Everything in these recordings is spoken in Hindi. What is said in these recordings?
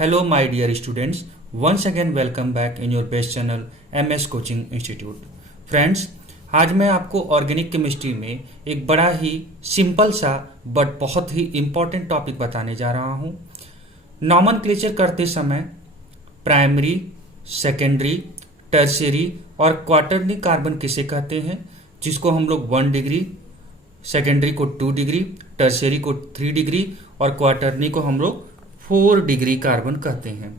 Hello my dear students, once again welcome back in your best channel MS Coaching Institute. Friends, आज मैं आपको ऑर्गेनिक केमिस्ट्री में एक बड़ा ही सिंपल सा बट बहुत ही इम्पोर्टेंट टॉपिक बताने जा रहा हूँ। नॉमेनक्लेचर करते समय प्राइमरी, सेकेंडरी, टर्शियरी और क्वार्टरनी कार्बन किसे कहते हैं, जिसको हम लोग 1 डिग्री, सेकेंडरी को 2 डिग्री, टर्शियरी को 3 डिग्री और क्वार्टरनी को हम लोग 4 डिग्री कार्बन कहते हैं।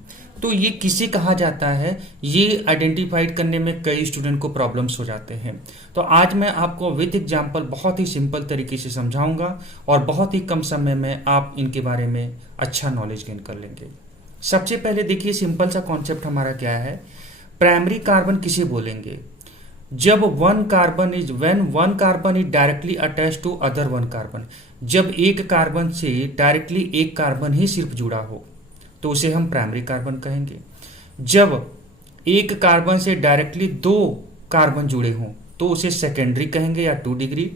तो ये किसे कहा जाता है, ये आइडेंटिफाइड करने में कई स्टूडेंट को प्रॉब्लम्स हो जाते हैं। तो आज मैं आपको विद एग्जांपल बहुत ही सिंपल तरीके से समझाऊंगा और बहुत ही कम समय में आप इनके बारे में अच्छा नॉलेज गेन कर लेंगे। सबसे पहले देखिए सिंपल सा कॉन्सेप्ट हमारा क्या है। प्राइमरी कार्बन किसे बोलेंगे? जब one carbon is directly attach to other one carbon, जब एक कार्बन से डायरेक्टली एक कार्बन ही सिर्फ जुड़ा हो तो उसे हम प्राइमरी कार्बन कहेंगे। जब एक कार्बन से डायरेक्टली 2 कार्बन जुड़े हों तो उसे सेकेंडरी कहेंगे या 2 डिग्री।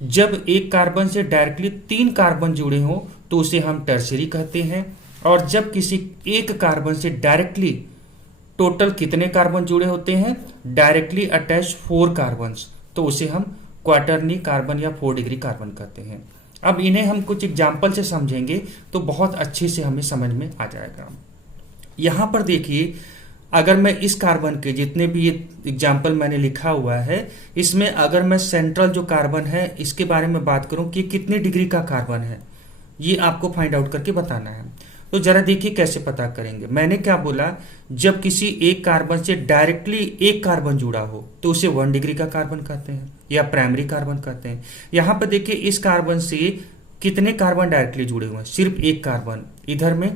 जब एक कार्बन से डायरेक्टली 3 कार्बन जुड़े हों तो उसे हम टर्शियरी कहते हैं। और जब किसी एक कार्बन से डायरेक्टली टोटल कितने कार्बन जुड़े होते हैं, डायरेक्टली अटैच 4 कार्बन, तो उसे हम क्वार्टरनी कार्बन या 4 डिग्री कार्बन कहते हैं। अब इन्हें हम कुछ एग्जाम्पल से समझेंगे तो बहुत अच्छे से हमें समझ में आ जाएगा। यहां पर देखिए, अगर मैं इस कार्बन के जितने भी ये एग्जाम्पल मैंने लिखा हुआ है, इसमें अगर मैं सेंट्रल जो कार्बन है इसके बारे में बात करूं कि कितने डिग्री का कार्बन है, ये आपको फाइंड आउट करके बताना है। तो जरा देखिए कैसे पता करेंगे। मैंने क्या बोला, जब किसी एक कार्बन से डायरेक्टली एक कार्बन जुड़ा हो तो उसे 1 डिग्री का कार्बन कहते हैं या प्राइमरी कार्बन कहते हैं। यहां पर देखिए इस कार्बन से कितने कार्बन डायरेक्टली जुड़े हुए हैं, सिर्फ एक कार्बन। इधर में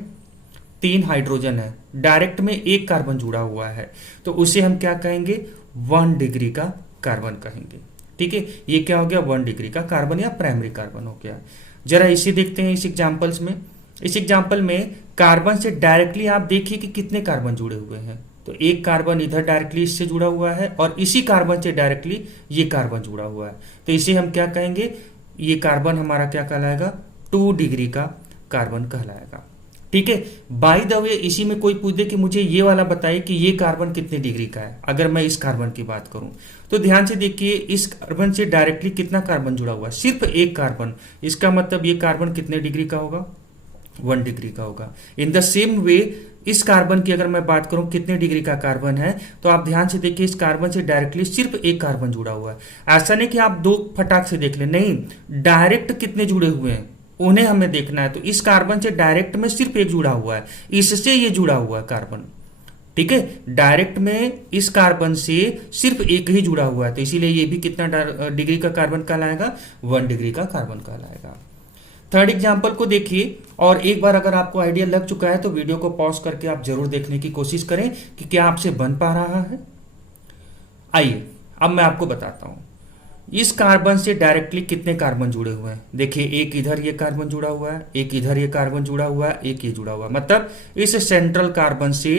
3 हाइड्रोजन है, डायरेक्ट में एक कार्बन जुड़ा हुआ है, तो उसे हम क्या कहेंगे, 1 डिग्री का कार्बन कहेंगे। ठीक है, ये क्या हो गया, 1 डिग्री का कार्बन या प्राइमरी कार्बन हो गया। जरा इसे देखते हैं इस एग्जाम्पल्स में। इस एग्जाम्पल में कार्बन से डायरेक्टली आप देखिए कि कितने कार्बन जुड़े हुए हैं। तो एक कार्बन इधर डायरेक्टली इससे जुड़ा हुआ है और इसी कार्बन से डायरेक्टली ये कार्बन जुड़ा हुआ है, तो इसे हम क्या कहेंगे, ये कार्बन हमारा क्या कहलाएगा, 2 डिग्री का कार्बन कहलाएगा। ठीक है, बाय द वे इसी में कोई पूछ दे कि मुझे ये वाला बताइए कि ये कार्बन कितने डिग्री का है, अगर मैं इस कार्बन की बात करूं तो ध्यान से देखिए, इस कार्बन से डायरेक्टली कितना कार्बन जुड़ा हुआ है, सिर्फ एक कार्बन। इसका मतलब ये कार्बन कितने डिग्री का होगा, 1 डिग्री का होगा। इन द सेम वे इस कार्बन की अगर मैं बात करूं कितने डिग्री का कार्बन है, तो आप ध्यान से देखिए, इस कार्बन से डायरेक्टली सिर्फ एक कार्बन जुड़ा हुआ है। ऐसा नहीं कि आप 2 फटाक से देख लें, नहीं, डायरेक्ट कितने जुड़े हुए हैं उन्हें हमें देखना है। तो इस कार्बन से डायरेक्ट में सिर्फ एक जुड़ा हुआ है, इससे ये जुड़ा हुआ है कार्बन। ठीक है, डायरेक्ट में इस कार्बन से सिर्फ एक ही जुड़ा हुआ है, तो इसीलिए ये भी कितना डिग्री का कार्बन कहलाएगा, 1 डिग्री का कार्बन कहलाएगा। थर्ड एग्जाम्पल को देखिए, और एक बार अगर आपको आइडिया लग चुका है तो वीडियो को पॉज करके आप जरूर देखने की कोशिश करें कि क्या आपसे बन पा रहा है। आइए अब मैं आपको बताता हूं, इस कार्बन से डायरेक्टली कितने कार्बन जुड़े हुए हैं। देखिए, एक इधर ये कार्बन जुड़ा हुआ है, एक इधर ये कार्बन जुड़ा हुआ है, एक ये जुड़ा हुआ है। मतलब इस सेंट्रल कार्बन से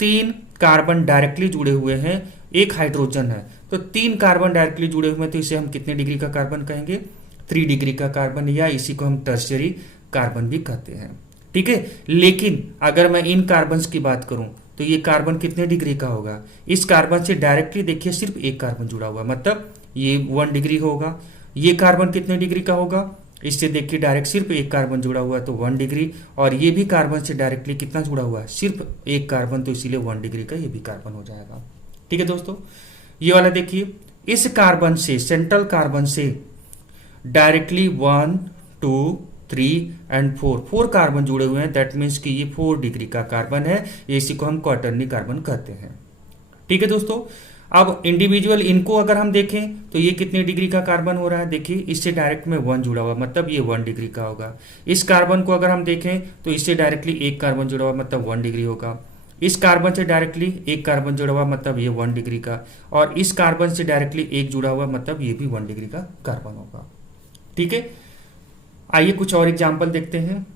3 कार्बन डायरेक्टली जुड़े हुए हैं, एक हाइड्रोजन है, तो 3 कार्बन डायरेक्टली जुड़े हुए हैं, तो इसे हम कितने डिग्री का कार्बन कहेंगे, 3 डिग्री का कार्बन, या इसी को हम टर्शियरी कार्बन भी कहते हैं। ठीक है, लेकिन अगर मैं इन कार्बन्स की बात करूं तो ये कार्बन कितने डिग्री का होगा, इस कार्बन से डायरेक्टली देखिए सिर्फ एक कार्बन जुड़ा हुआ, मतलब ये 1 डिग्री होगा। ये कार्बन कितने डिग्री का होगा, इससे देखिए डायरेक्ट सिर्फ एक कार्बन जुड़ा हुआ है तो 1 डिग्री, और ये भी कार्बन से डायरेक्टली कितना जुड़ा हुआ है, सिर्फ एक कार्बन, तो इसीलिए 1 डिग्री का ये भी कार्बन हो जाएगा। ठीक है दोस्तों, ये वाला देखिए, इस कार्बन से, सेंट्रल कार्बन से डायरेक्टली 1, 2, 3 एंड 4 कार्बन जुड़े हुए हैं, दैट मीन्स कि ये 4 डिग्री का कार्बन है, इसी को हम क्वार्टरनी कार्बन कहते हैं। ठीक है दोस्तों, अब इंडिविजुअल इनको अगर हम देखें तो ये कितने डिग्री का कार्बन हो रहा है, देखिए इससे डायरेक्ट में 1 जुड़ा हुआ, मतलब ये 1 डिग्री का होगा। इस कार्बन को अगर हम देखें तो इससे डायरेक्टली एक कार्बन जुड़ा हुआ, मतलब 1 डिग्री होगा। इस कार्बन से डायरेक्टली एक कार्बन जुड़ा हुआ, मतलब ये 1 डिग्री का, और इस कार्बन से डायरेक्टली एक जुड़ा हुआ, मतलब ये भी 1 डिग्री का कार्बन होगा। ठीक है, आइए कुछ और एग्जाम्पल देखते हैं।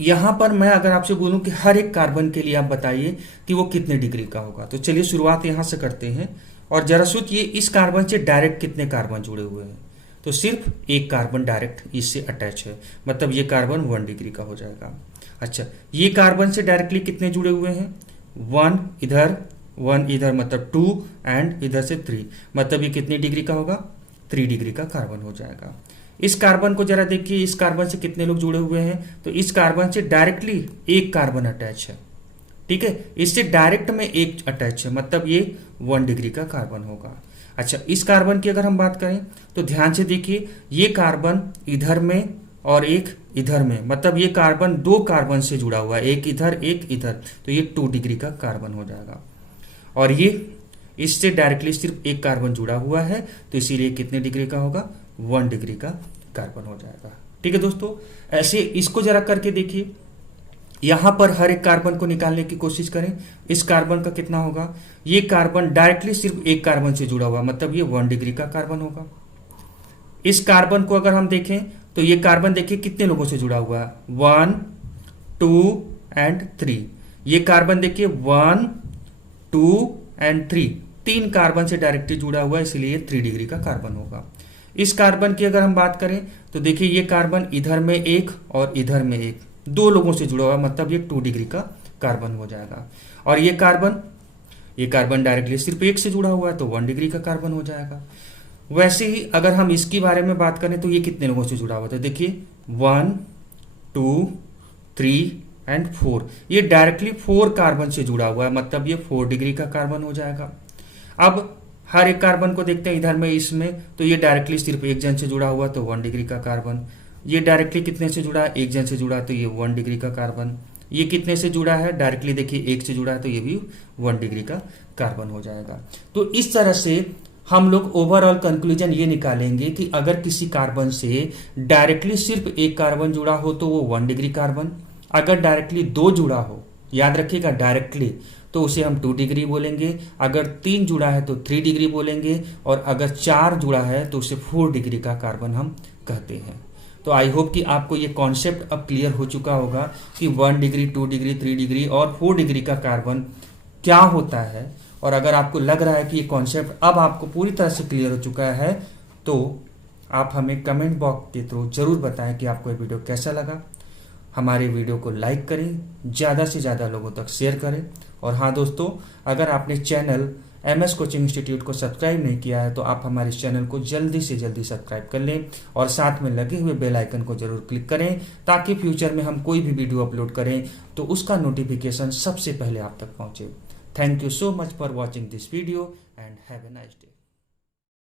यहां पर मैं अगर आपसे बोलूं कि हर एक कार्बन के लिए आप बताइए कि वो कितने डिग्री का होगा, तो चलिए शुरुआत यहां से करते हैं। और जरा सोचिए, इस कार्बन से डायरेक्ट कितने कार्बन जुड़े हुए हैं, तो सिर्फ एक कार्बन डायरेक्ट इससे अटैच है, मतलब ये कार्बन 1 डिग्री का हो जाएगा। अच्छा, ये कार्बन से डायरेक्टली कितने जुड़े हुए हैं? वन इधर मतलब 2 एंड इधर से 3, मतलब ये कितनी डिग्री का होगा? 3 डिग्री का कार्बन हो जाएगा। इस कार्बन को जरा देखिए, इस कार्बन से कितने लोग जुड़े हुए हैं? तो इस कार्बन से डायरेक्टली एक कार्बन अटैच है, ठीक है, इससे डायरेक्ट में एक अटैच है, मतलब ये 1 डिग्री का कार्बन होगा। अच्छा, इस कार्बन की अगर हम बात करें तो ध्यान से देखिए, ये कार्बन इधर में और एक इधर में, मतलब ये कार्बन 2 कार्बन से जुड़ा हुआ है, एक इधर, तो ये 2 डिग्री का कार्बन हो जाएगा। और ये इससे डायरेक्टली सिर्फ एक कार्बन जुड़ा हुआ है, तो इसीलिए कितने डिग्री का होगा? 1 डिग्री का कार्बन हो जाएगा। ठीक है दोस्तों, ऐसे इसको जरा करके देखिए, यहां पर हर एक कार्बन को निकालने की कोशिश करें। इस कार्बन का कितना होगा? ये कार्बन डायरेक्टली सिर्फ एक कार्बन से जुड़ा हुआ, मतलब ये 1 डिग्री का कार्बन होगा। इस कार्बन को अगर हम देखें तो ये कार्बन देखिए कितने लोगों से जुड़ा हुआ है? 1, 2 एंड 3। ये कार्बन देखिए 1, 2 एंड 3, 3 कार्बन से डायरेक्टली जुड़ा हुआ है, इसलिए 3 डिग्री का कार्बन होगा। इस कार्बन की अगर हम बात करें तो देखिए ये कार्बन इधर में एक और इधर में एक, 2 लोगों से जुड़ा हुआ, मतलब ये 2 डिग्री का कार्बन हो जाएगा। और ये कार्बन डायरेक्टली सिर्फ एक से जुड़ा हुआ है, तो 1 डिग्री का कार्बन हो जाएगा। वैसे ही अगर हम इसके बारे में बात करें तो ये कितने लोगों से जुड़ा हुआ था? देखिए 1, 2, 3 एंड 4, ये डायरेक्टली 4 कार्बन से जुड़ा हुआ है, मतलब ये 4 डिग्री का कार्बन हो जाएगा। अब हर एक कार्बन को देखते हैं, इधर में इसमें तो ये डायरेक्टली सिर्फ एक जन से जुड़ा हुआ, तो 1 डिग्री का कार्बन। ये डायरेक्टली कितने से जुड़ा है? एक जन से जुड़ा, तो ये 1 डिग्री का कार्बन। ये कितने से जुड़ा है? डायरेक्टली देखिए एक से जुड़ा है, तो ये भी 1 डिग्री का कार्बन हो जाएगा। तो इस तरह से हम लोग ओवरऑल कंक्लूजन ये निकालेंगे कि अगर किसी कार्बन से डायरेक्टली सिर्फ एक कार्बन जुड़ा हो तो वो 1 डिग्री कार्बन, अगर डायरेक्टली 2 जुड़ा हो, याद रखिएगा डायरेक्टली, तो उसे हम 2 डिग्री बोलेंगे, अगर 3 जुड़ा है तो 3 डिग्री बोलेंगे, और अगर 4 जुड़ा है तो उसे 4 डिग्री का कार्बन हम कहते हैं। तो आई होप कि आपको ये कॉन्सेप्ट अब क्लियर हो चुका होगा कि 1 डिग्री, 2 डिग्री, 3 डिग्री और 4 डिग्री का कार्बन क्या होता है। और अगर आपको लग रहा है कि ये कॉन्सेप्ट अब आपको पूरी तरह से क्लियर हो चुका है, तो आप हमें कमेंट बॉक्स के थ्रू जरूर बताएं कि आपको ये वीडियो कैसा लगा। हमारे वीडियो को लाइक करें, ज़्यादा से ज़्यादा लोगों तक शेयर करें। और हाँ दोस्तों, अगर आपने चैनल MS कोचिंग इंस्टीट्यूट को सब्सक्राइब नहीं किया है तो आप हमारे चैनल को जल्दी से जल्दी सब्सक्राइब कर लें और साथ में लगे हुए बेल आइकन को जरूर क्लिक करें, ताकि फ्यूचर में हम कोई भी वीडियो अपलोड करें तो उसका नोटिफिकेशन सबसे पहले आप तक पहुंचे। Thank you so much for watching this video and have a nice day.